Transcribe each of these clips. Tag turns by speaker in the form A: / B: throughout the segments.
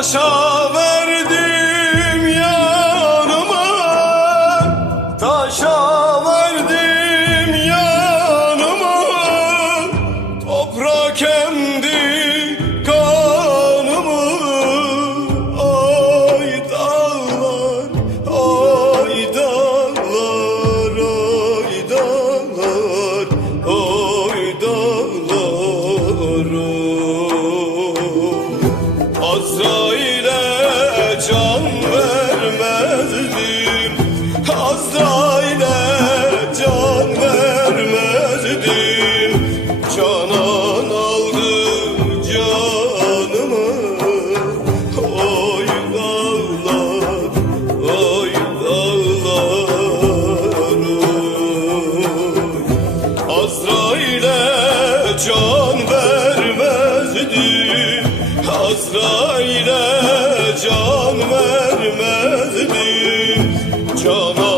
A: Osho Azrail'e can vermezdim Canan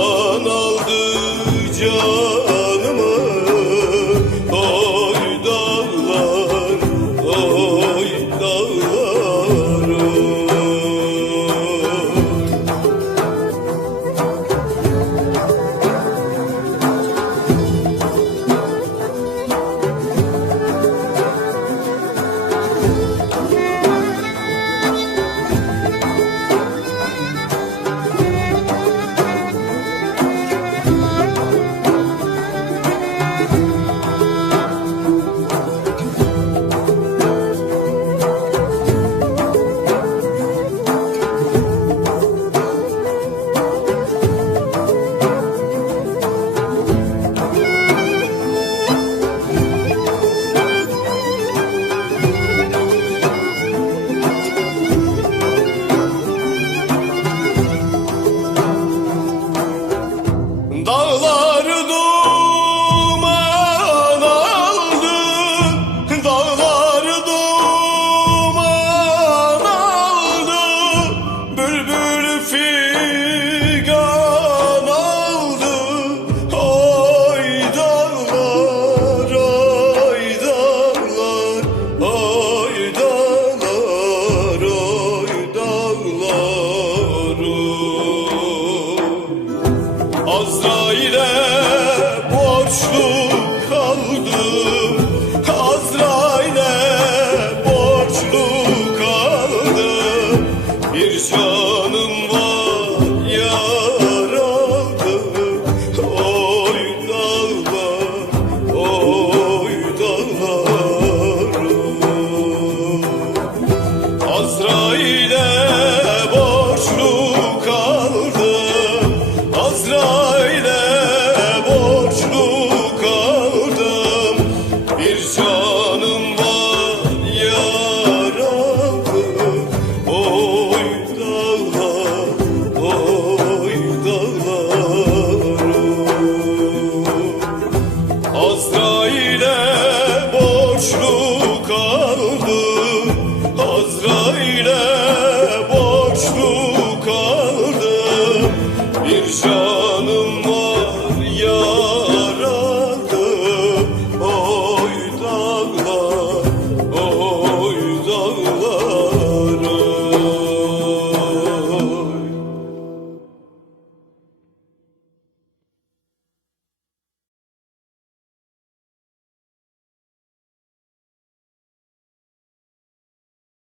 A: Azrail'e